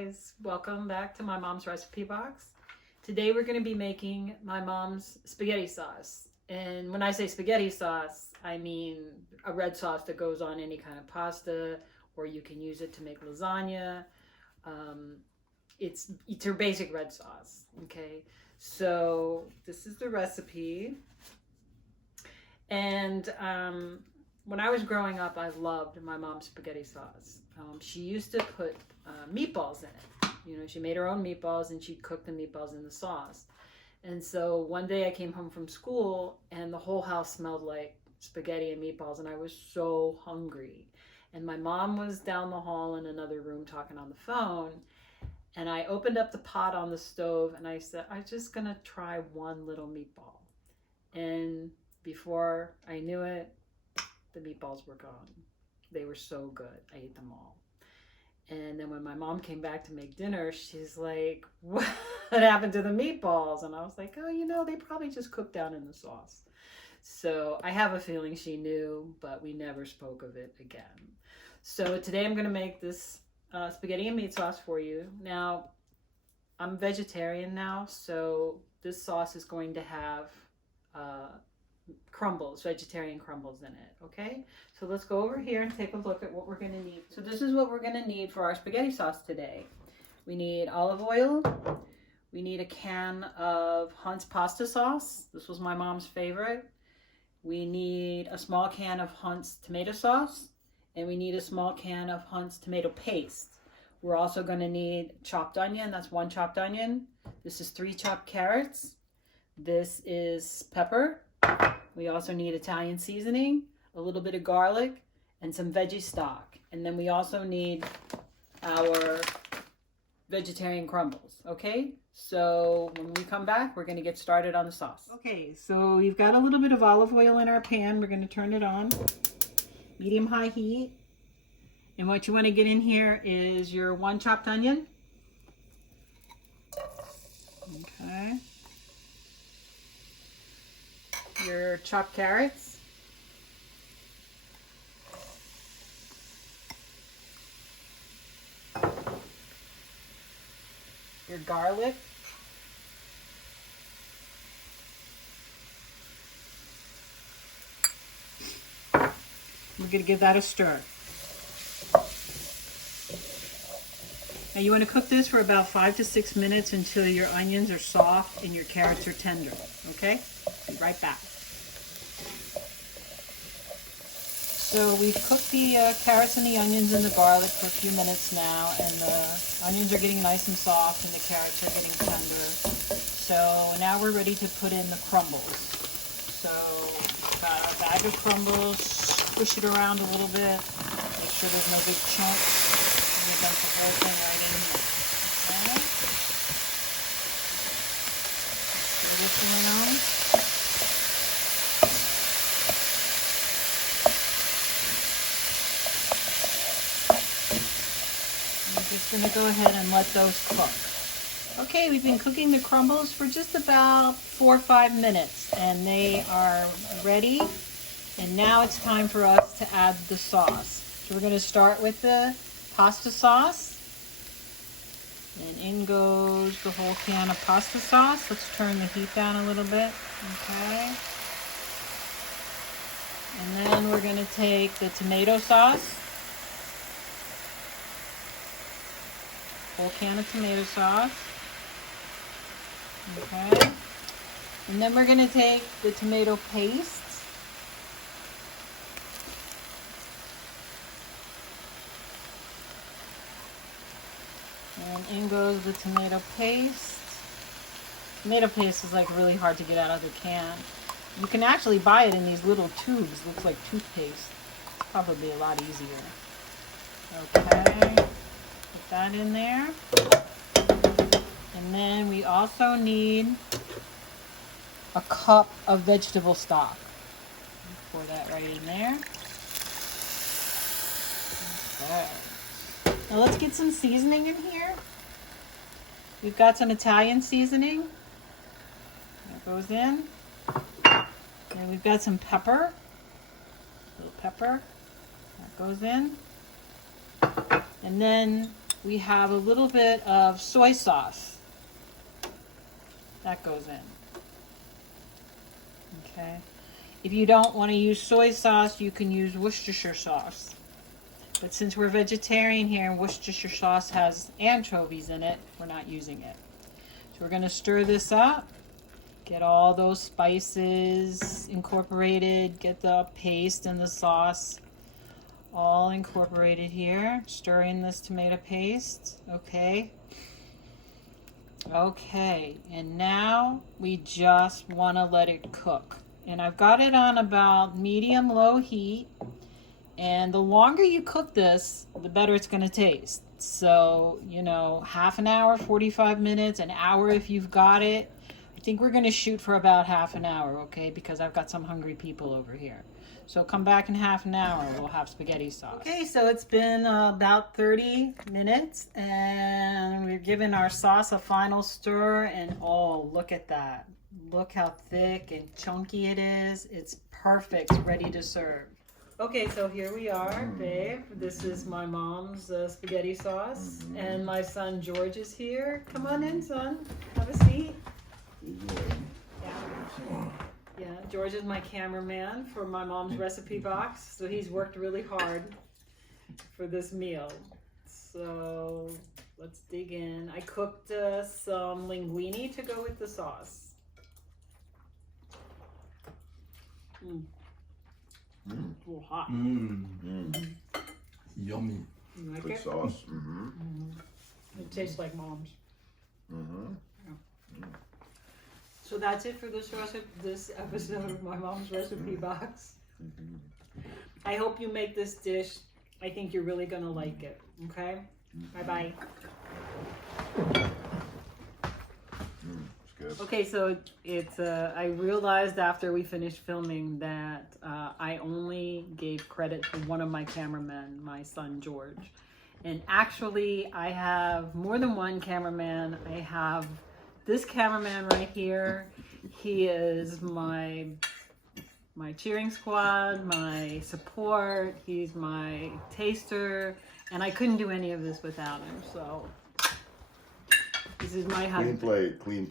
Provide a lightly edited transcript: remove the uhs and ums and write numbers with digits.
guys, welcome back to my mom's recipe box. Today we're going to be making my mom's spaghetti sauce. And when I say spaghetti sauce, I mean a red sauce that goes on any kind of pasta, or you can use it to make lasagna. It's her basic red sauce, okay? So this is the recipe. And when I was growing up, I loved my mom's spaghetti sauce. She used to put meatballs in it. You know, she made her own meatballs and she'd cook the meatballs in the sauce. And so one day I came home from school and the whole house smelled like spaghetti and meatballs, and I was so hungry. And my mom was down the hall in another room talking on the phone. And I opened up the pot on the stove and I said, I'm just gonna try one little meatball. And before I knew it, the meatballs were gone. They were so good. I ate them all. And then when my mom came back to make dinner, she's like, what happened to the meatballs? And I was like, oh, you know, they probably just cooked down in the sauce. So I have a feeling she knew, but we never spoke of it again. So today I'm gonna make this spaghetti and meat sauce for you. Now, I'm vegetarian now, so this sauce is going to have crumbles, vegetarian crumbles in it, okay? So let's go over here and take a look at what we're gonna need. So this is what we're gonna need for our spaghetti sauce today. We need olive oil. We need a can of Hunt's pasta sauce. This was my mom's favorite. We need a small can of Hunt's tomato sauce. And we need a small can of Hunt's tomato paste. We're also gonna need chopped onion. That's 1 chopped onion. This is 3 chopped carrots. This is pepper. We also need Italian seasoning, a little bit of garlic, and some veggie stock. And then we also need our vegetarian crumbles, okay? So when we come back, we're gonna get started on the sauce. Okay, so we've got a little bit of olive oil in our pan. We're gonna turn it on, medium-high heat. And what you wanna get in here is your 1 chopped onion. Okay. Your chopped carrots, your garlic, we're going to give that a stir. Now you want to cook this for about 5 to 6 minutes until your onions are soft and your carrots are tender, okay? Be right back. So we've cooked the carrots and the onions and the garlic for a few minutes now, and the onions are getting nice and soft and the carrots are getting tender. So now we're ready to put in the crumbles. So we've got our bag of crumbles, squish it around a little bit, make sure there's no big chunks. We've got the whole thing right in here. Okay. See this going on? Just going to go ahead and let those cook. Okay, we've been cooking the crumbles for just about 4 or 5 minutes, and they are ready. And now it's time for us to add the sauce. So we're going to start with the pasta sauce. And in goes the whole can of pasta sauce. Let's turn the heat down a little bit. Okay. And then we're going to take the tomato sauce. Whole can of tomato sauce. Okay. And then we're going to take the tomato paste. And in goes the tomato paste. Tomato paste is like really hard to get out of the can. You can actually buy it in these little tubes. Looks like toothpaste. Probably a lot easier. Okay. Put that in there. And then we also need a cup of vegetable stock. Pour that right in there. Okay. Now let's get some seasoning in here. We've got some Italian seasoning. That goes in. And we've got some pepper. A little pepper. That goes in. And then we have a little bit of soy sauce. That goes in. Okay. If you don't want to use soy sauce, you can use Worcestershire sauce. But since we're vegetarian here and Worcestershire sauce has anchovies in it, we're not using it. So we're going to stir this up. Get all those spices incorporated. Get the paste and the sauce all incorporated here. Stirring this tomato paste. Okay. Okay. And now we just want to let it cook. And I've got it on about medium-low heat. And the longer you cook this, the better it's going to taste. So, you know, half an hour, 45 minutes, an hour if you've got it. I think we're going to shoot for about half an hour, okay? Because I've got some hungry people over here. So come back in half an hour. We'll have spaghetti sauce. Okay, so it's been about 30 minutes. And we're giving our sauce a final stir. And oh, look at that. Look how thick and chunky it is. It's perfect, ready to serve. Okay, so here we are, babe. This is my mom's spaghetti sauce. And my son George is here. Come on in, son. Have a seat. Yeah, George is my cameraman for my mom's recipe box, so he's worked really hard for this meal. So let's dig in. I cooked some linguine to go with the sauce. It's a little hot. Yummy. You like Good it? sauce. It tastes like mom's. So that's it for this episode of my mom's recipe box. I hope you make this dish. I think you're really gonna like it. Okay? Bye-bye. Good. Okay, so it's I realized after we finished filming that I only gave credit to one of my cameramen, my son George. And actually I have more than one cameraman. I have this cameraman right here. He is my cheering squad, my support. He's my taster, and I couldn't do any of this without him. So this is my husband. Clean